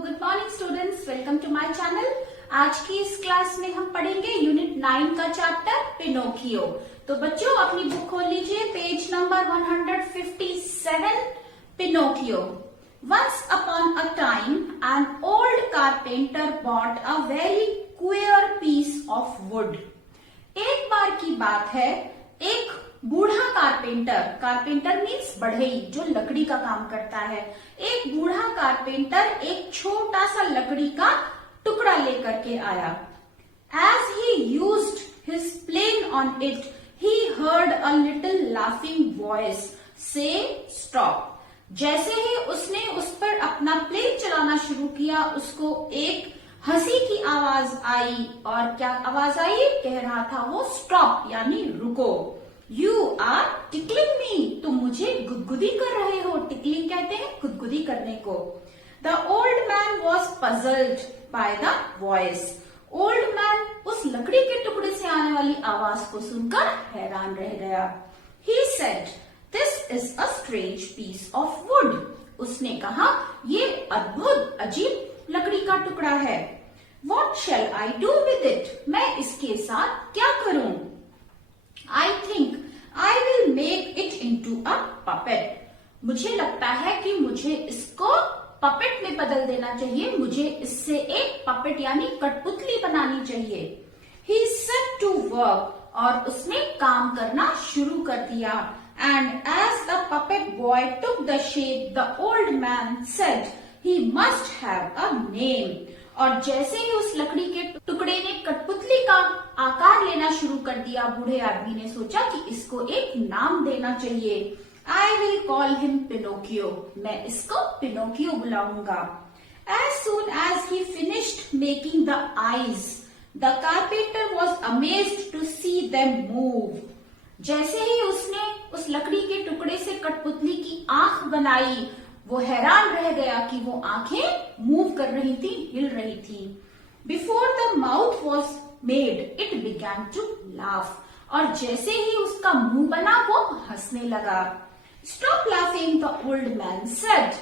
Good morning students, welcome to my channel. आज की इस क्लास में हम पढ़ेंगे यूनिट 9 का चैप्टर पिनोकियो। तो बच्चों अपनी बुक खोल लीजिए, page number 157, Pinocchio. Once upon a time, an old carpenter bought a very queer piece of wood. एक बार की बात है, एक बूढ़ा कारपेंटर मीन्स बढ़ई, जो लकड़ी का काम करता है। एक बूढ़ा कारपेंटर एक छोटा सा लकड़ी का टुकड़ा लेकर के आया। As he used his plane on it, he heard a little laughing voice say stop. जैसे ही उसने उस पर अपना प्लेन चलाना शुरू किया, उसको एक हंसी की आवाज आई। और क्या आवाज आई? कह रहा था वो स्टॉप यानी रुको। यू आर टिकलिंग मी, तुम मुझे गुदगुदी कर रहे हो। टिकलिंग कहते हैं गुदगुदी करने को। The old man was puzzled by the voice. Old man उस लकड़ी के टुकड़े से आने वाली आवाज को सुनकर हैरान रह गया। He said, this is a strange piece of wood. उसने कहा, ये अद्भुत अजीब लकड़ी का टुकड़ा है। What shall I do with it, मैं इसके साथ क्या करूं? I think I will make it into a puppet. मुझे लगता है कि मुझे इसको पपेट में बदल देना चाहिए। मुझे इससे एक पपेट यानी कठपुतली बनानी चाहिए। ही सेट टू वर्क, और उसने काम करना शुरू कर दिया। And as the puppet boy took the shape, the old man said he must have a name. और जैसे ही उस लकड़ी के टुकड़े ने कठपुतली का आकार लेना शुरू कर दिया, बूढ़े आदमी ने सोचा कि इसको एक नाम देना चाहिए। I will call him Pinocchio. मैं इसको Pinocchio बुलाऊंगा। As soon as he finished making the eyes, the carpenter was amazed to see them move. जैसे ही उसने उस लकड़ी के टुकड़े से कठपुतली की आंख बनाई, वो हैरान रह गया कि वो आंखें मूव कर रही थी, हिल रही थी। Before the mouth was made it began to laugh, और जैसे ही उसका मुंह बना वो हंसने लगा। Stop laughing, the old man said.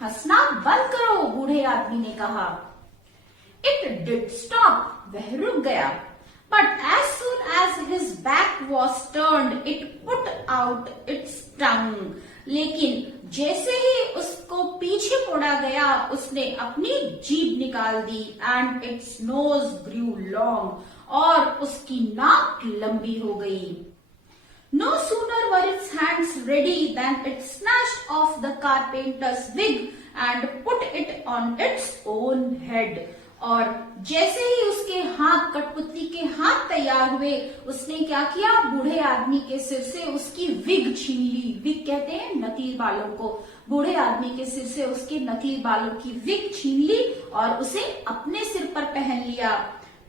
हंसना बंद करो, बूढ़े आदमी ने कहा। इट डिड स्टॉप, वह रुक गया। But as soon as his back was turned, it put out its tongue. लेकिन जैसे ही उसको पीछे मोड़ा गया, उसने अपनी जीभ निकाल दी। And its nose grew long, और उसकी नाक लंबी हो गई। No sooner were its hands ready than it snatched off the carpenter's wig and put it on its own head. और जैसे ही उसके हाथ कठपुतली के हाथ तैयार हुए, उसने क्या किया? बूढ़े आदमी के सिर से उसकी विग छीन ली। विग कहते हैं नकली बालों को। बूढ़े आदमी के सिर से उसके नकली बालों की विग छीन ली और उसे अपने सिर पर पहन लिया।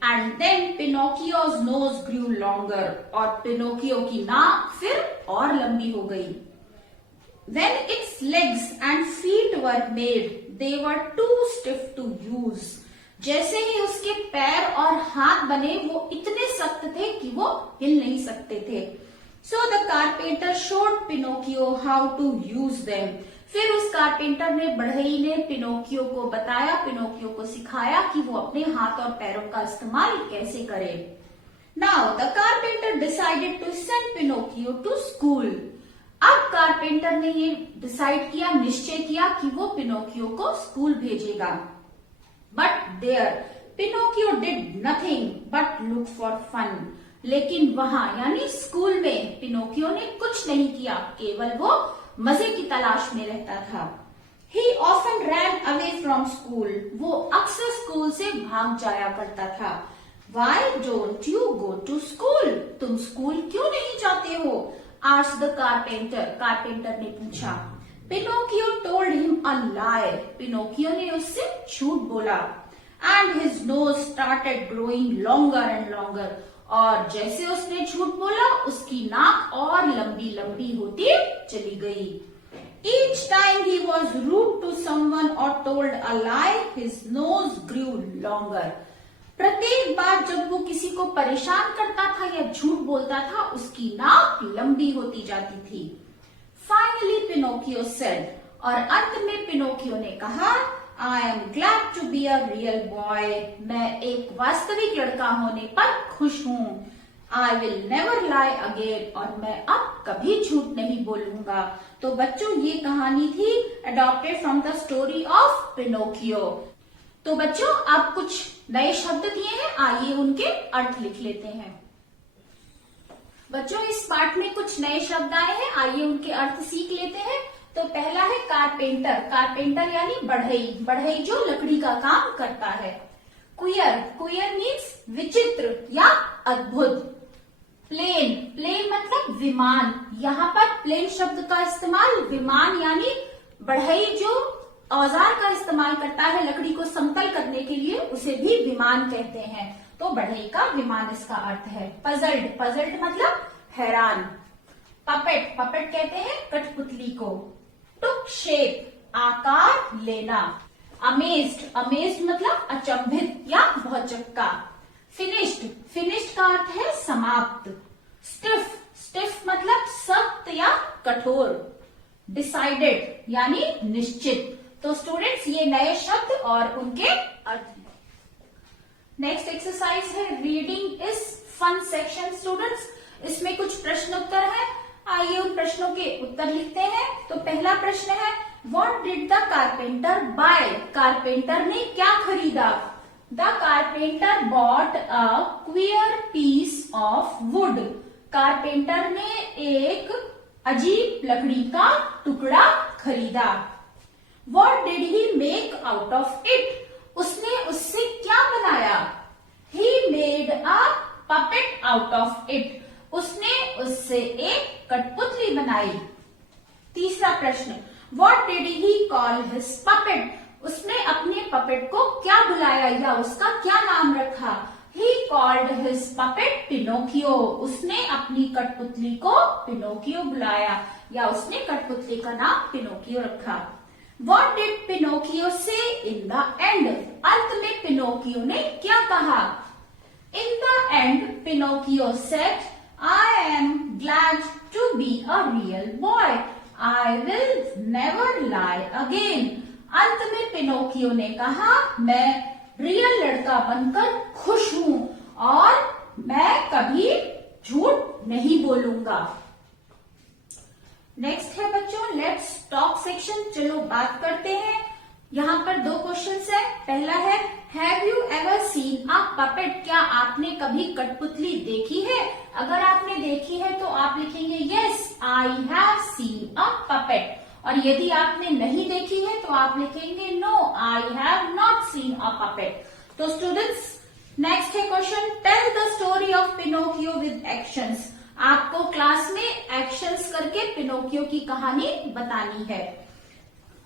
And then Pinocchio's nose grew longer, और पिनोकियो की नाक फिर और लंबी हो गई। When its legs and feet were made, they were too stiff to use. जैसे ही उसके पैर और हाथ बने, वो इतने सख्त थे कि वो हिल नहीं सकते थे। So the carpenter showed Pinocchio how to use them. फिर उस कारपेंटर ने, बढ़ई ने पिनोकियो को बताया, पिनोकियो को सिखाया कि वो अपने हाथ और पैरों का इस्तेमाल कैसे करे। Now the carpenter decided to send Pinocchio to school. अब कारपेंटर ने ये डिसाइड किया, निश्चय किया कि वो पिनोकियो को स्कूल भेजेगा। But there, Pinocchio did nothing but look for fun. लेकिन वहां यानी स्कूल में पिनोकियो ने कुछ नहीं किया, केवल वो मजे की तलाश में रहता था। He often ran away from school. वो अक्सर स्कूल से भाग जाया करता था। Why don't you go to school? तुम स्कूल क्यों नहीं जाते हो? asked the carpenter. कारपेंटर ने पूछा। Pinocchio told him a lie. Pinocchio ने उससे झूठ बोला। And his nose started growing longer and longer. और जैसे उसने झूठ बोला, उसकी नाक और लंबी लंबी होती चली गई। Each time he was rude to someone or told a lie, his nose grew longer. प्रत्येक बार जब वो किसी को परेशान करता था या झूठ बोलता था, उसकी नाक लंबी होती जाती थी। Finally, Pinocchio said, और अंत में पिनोकियो ने कहा, I am glad to be a real boy, मैं एक वास्तविक लड़का होने पर खुश हूँ। I will never lie again, और मैं अब कभी झूठ नहीं बोलूंगा। तो बच्चों ये कहानी थी adopted from the story of Pinocchio. तो बच्चों अब कुछ नए शब्द दिए हैं, आइए उनके अर्थ लिख लेते हैं। बच्चों इस पाठ में कुछ नए शब्द आए हैं, आइए उनके अर्थ सीख लेते हैं। तो पहला है कारपेंटर, कारपेंटर यानी बढ़ई, बढ़ई जो लकड़ी का काम करता है। क्वियर, क्वियर मीन्स विचित्र या अद्भुत। प्लेन, प्लेन मतलब विमान, यहाँ पर प्लेन शब्द का इस्तेमाल विमान यानी बढ़ई जो औजार का इस्तेमाल करता है लकड़ी को समतल करने के लिए, उसे भी विमान कहते हैं। तो बढ़ई का विमान इसका अर्थ है। पजल्ड, पजल्ड मतलब हैरान। पपेट, पपेट कहते हैं कठपुतली को। टुक शेप, आकार लेना। अमेज्ड, अमेज्ड मतलब अचंभित या भौचक्का। फिनिश्ड, फिनिश्ड का अर्थ है समाप्त। स्टिफ, स्टिफ मतलब सख्त या कठोर। डिसाइडेड यानी निश्चित। तो स्टूडेंट्स ये नए शब्द और उनके अर्थ हैं। नेक्स्ट एक्सरसाइज है reading is fun section. Students इसमें कुछ प्रश्न उत्तर है, आइए उन प्रश्नों के उत्तर लिखते हैं। तो पहला प्रश्न है what did the carpenter buy, carpenter ने क्या खरीदा। The carpenter bought a queer piece of wood, carpenter ने एक अजीब लकड़ी का टुकड़ा खरीदा। What did he make out of it? उसने उससे क्या बनाया। He made a puppet out of it. उसने उससे एक कठपुतली बनाई। तीसरा प्रश्न What did he call his puppet? उसने अपने पपेट को क्या बुलाया या उसका क्या नाम रखा। He called his puppet Pinocchio. उसने अपनी कठपुतली को पिनोकियो बुलाया या उसने कठपुतली का नाम पिनोकियो रखा। What did Pinocchio say in the end? अंत में पिनोकियो ने क्या कहा। In the end, Pinocchio said, I am glad to be a real boy. I will never lie again. अंत में पिनोकियो ने कहा, मैं रियल लड़का बनकर खुश हूँ और मैं कभी झूठ नहीं बोलूंगा। नेक्स्ट है बच्चों लेट्स टॉक सेक्शन, चलो बात करते हैं। यहाँ पर दो क्वेश्चंस है। पहला है have you ever seen a puppet, क्या आपने कभी कठपुतली देखी है। अगर आपने देखी है तो आप लिखेंगे yes I have seen a puppet, और यदि आपने नहीं देखी है तो आप लिखेंगे no I have not seen a puppet. तो स्टूडेंट्स नेक्स्ट है question tell the story of Pinocchio with actions, आपको क्लास में एक्शंस करके पिनोकियो की कहानी बतानी है।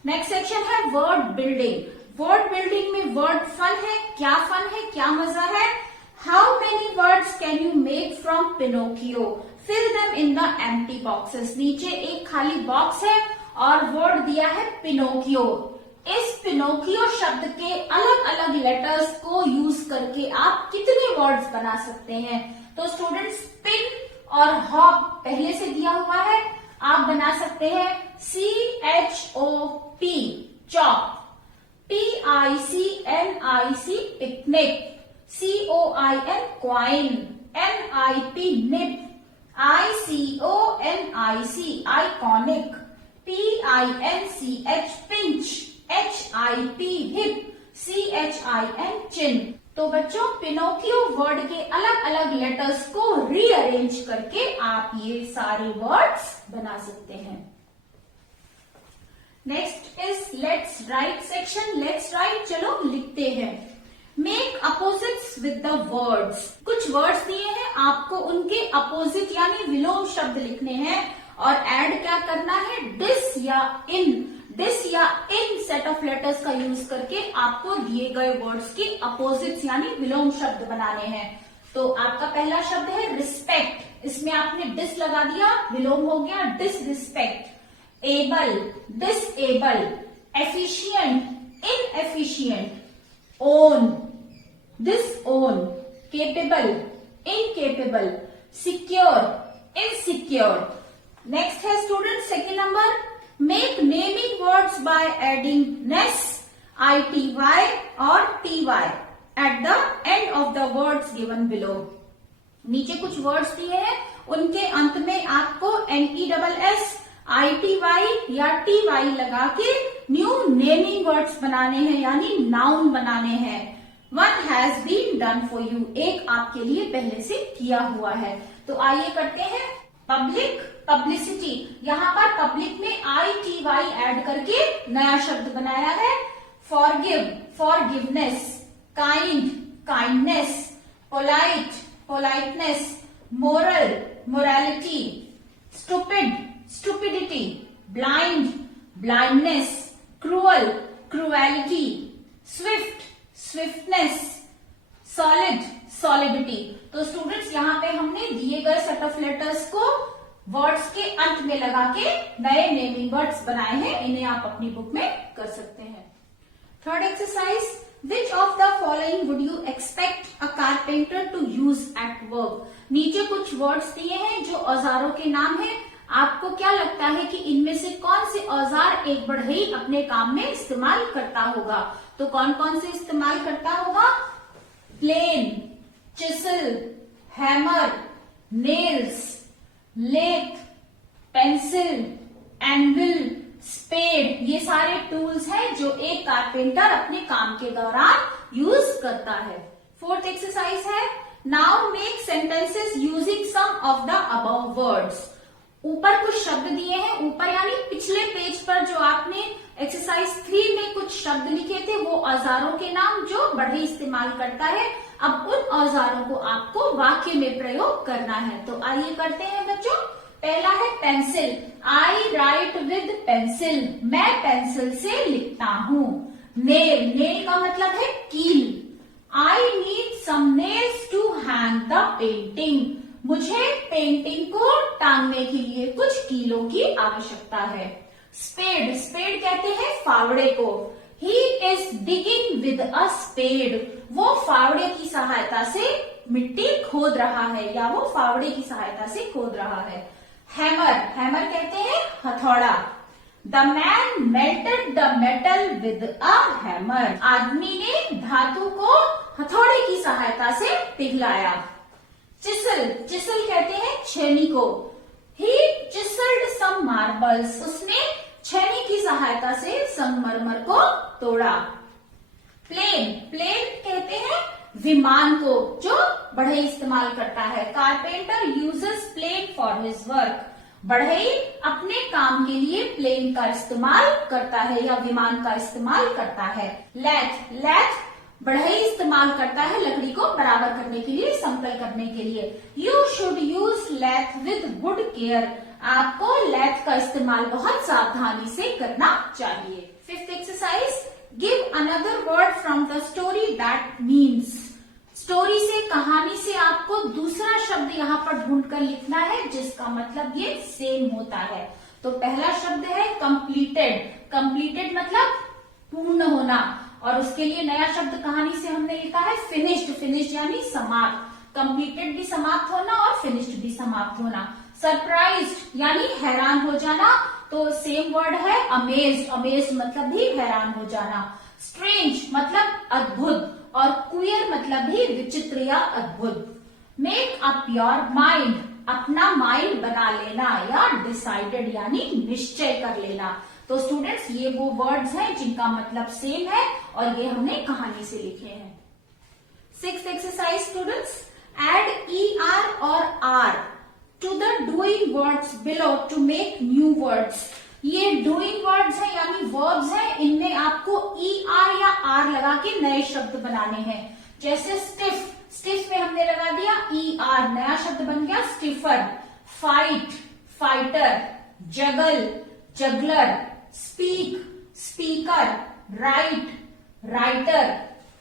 नेक्स्ट सेक्शन है वर्ड बिल्डिंग, वर्ड बिल्डिंग में वर्ड फन है, क्या मजा है। How many words can you make from Pinocchio, fill them in the empty boxes, नीचे एक खाली बॉक्स है और वर्ड दिया है पिनोकियो। इस पिनोकियो शब्द के अलग अलग लेटर्स को यूज करके आप कितने वर्ड्स बना सकते हैं। तो स्टूडेंट्स पिन और हॉप पहले से दिया हुआ है, आप बना सकते हैं CHOP chop, PICNIC picnic, COIN coin, NIP निप, ICONIC iconic, PINCH pinch, HIP hip, CHIN चिन। तो बच्चों पिनोकियो वर्ड के अलग अलग लेटर्स को रीअरेंज करके आप ये सारे वर्ड्स बना सकते हैं। Next is let's write section, let's write, चलो लिखते हैं। Make opposites with the words, कुछ वर्ड्स दिए हैं, आपको उनके अपोजिट यानी विलोम शब्द लिखने हैं और ऐड क्या करना है डिस या इन, डिस या इन सेट ऑफ लेटर्स का यूज करके आपको दिए गए वर्ड्स के अपोजिट्स यानी विलोम शब्द बनाने हैं। तो आपका पहला शब्द है रिस्पेक्ट, इसमें आपने डिस लगा दिया, विलोम हो गया disrespect. Able, disable. Efficient, inefficient. Own, disown. Capable, incapable. Secure, insecure. Next है student second number make naming words by adding ness, ITY और TY at the end of the words given below। नीचे कुछ words दिए हैं, उनके अंत में आपको NESS, ITY या TY लगा के न्यू नेमिंग वर्ड्स बनाने हैं, यानी नाउन बनाने हैं। One has been done for you, एक आपके लिए पहले से किया हुआ है। तो आइए करते हैं। पब्लिक, पब्लिसिटी, यहाँ पर पब्लिक में ITY ऐड करके नया शब्द बनाया है। Forgive, forgiveness, kind, kindness, polite, politeness, moral, morality, stupid, stupidity, blind, blindness, cruel, cruelty, Swift, swiftness, solid, solidity. तो स्टूडेंट्स यहाँ पे हमने दिए गए सेट ऑफ लेटर्स को वर्ड्स के अंत में लगा के नए नेमिंग वर्ड्स बनाए हैं, इन्हें आप अपनी बुक में कर सकते हैं। Third exercise, which of the following would you expect a carpenter to use at work. नीचे कुछ वर्ड्स दिए हैं जो औजारों के नाम है। आपको क्या लगता है कि इनमें से कौन से औजार एक बढ़ई अपने काम में इस्तेमाल करता होगा? तो कौन कौन से इस्तेमाल करता होगा? Plane, chisel, hammer, nails, lathe, pencil, anvil, spade, ये सारे टूल्स हैं जो एक कारपेंटर अपने काम के दौरान यूज करता है। फोर्थ एक्सरसाइज है, now make sentences using some of the above words. ऊपर कुछ शब्द दिए हैं, ऊपर यानी पिछले पेज पर जो आपने एक्सरसाइज 3 में कुछ शब्द लिखे थे, वो औजारों के नाम जो बढ़ई इस्तेमाल करता है। अब उन औजारों को आपको वाक्य में प्रयोग करना है। तो आइए करते हैं बच्चों। पहला है pencil, I write with pencil, मैं पेंसिल से लिखता हूँ। नेल, नेल का मतलब है कील, I need some nails to hang the painting, मुझे पेंटिंग को टांगने के लिए कुछ कीलों की आवश्यकता है। स्पेड, स्पेड कहते हैं फावड़े को, he is digging with a spade, वो फावड़े की सहायता से मिट्टी खोद रहा है या वो फावड़े की सहायता से खोद रहा है। हैमर, हैमर कहते हैं हथौड़ा, the man melted the metal with a hammer, आदमी ने धातु को हथौड़े की सहायता से पिघलाया। चिसल, चिसल कहते हैं छेनी को, ही चिसल्ड सम मार्बल्स, उसने छेनी की सहायता से संगमरमर को तोड़ा। प्लेन, प्लेन कहते हैं विमान को जो बढ़ई इस्तेमाल करता है। Carpenter uses plane for his work, बढ़ई अपने काम के लिए प्लेन का इस्तेमाल करता है या विमान का इस्तेमाल करता है। लैथ, लैथ बढ़ई इस्तेमाल करता है लकड़ी को बराबर करने के लिए, समतल करने के लिए। You should use lathe with good care, आपको लैथ का इस्तेमाल बहुत सावधानी से करना चाहिए। Fifth exercise, give another word from the story that means, story से, कहानी से आपको दूसरा शब्द यहाँ पर ढूंढकर लिखना है जिसका मतलब ये सेम होता है। तो पहला शब्द है कंप्लीटेड, कंप्लीटेड मतलब पूर्ण होना, और उसके लिए नया शब्द कहानी से हमने लिखा है फिनिश्ड, फिनिश्ड यानी समाप्त, कंप्लीटेड भी समाप्त होना और फिनिश्ड भी समाप्त होना। सरप्राइज्ड यानी हैरान हो जाना, तो सेम वर्ड है अमेज्ड, अमेज्ड मतलब भी हैरान हो जाना। स्ट्रेंज मतलब अद्भुत, और क्वियर मतलब भी विचित्र या अद्भुत। मेक अप योर माइंड, अपना माइंड बना लेना, या डिसाइडेड यानी निश्चय कर लेना। तो स्टूडेंट्स ये वो वर्ड्स हैं जिनका मतलब सेम है और ये हमने कहानी से लिखे हैं। Sixth exercise students, add ER और R to the doing words below to make new words. ये डूइंग वर्ड्स हैं यानी वर्ब्स हैं, इनमें आपको ER या R लगा के नए शब्द बनाने हैं। जैसे स्टिफ, स्टिफ में हमने लगा दिया ER, नया शब्द बन गया stiffer. Fight, fighter, juggle, juggler, speak, speaker, write, writer,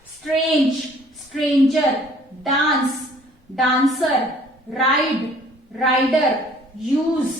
strange, stranger, dance, dancer, ride, rider, use,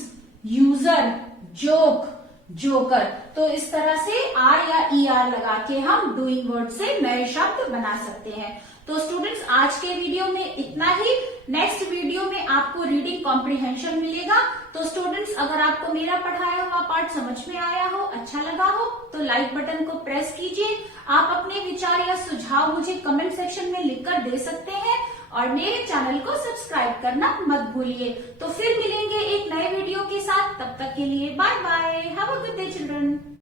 user, joke, joker. तो इस तरह से आर या ई आर लगा के हम डूइंग वर्ड से नए शब्द बना सकते हैं। तो स्टूडेंट्स आज के वीडियो में इतना ही। नेक्स्ट वीडियो में आपको रीडिंग कॉम्प्रिहेंशन मिलेगा। तो स्टूडेंट्स अगर आपको मेरा पढ़ाया हुआ पार्ट समझ में आया हो, अच्छा लगा हो, तो लाइक बटन को प्रेस कीजिए। आप अपने विचार या सुझाव मुझे कमेंट सेक्शन में लिखकर दे सकते हैं और मेरे चैनल को सब्सक्राइब करना मत भूलिए। तो फिर मिलेंगे एक नए वीडियो के साथ, तब तक के लिए bye bye. Have a good day children.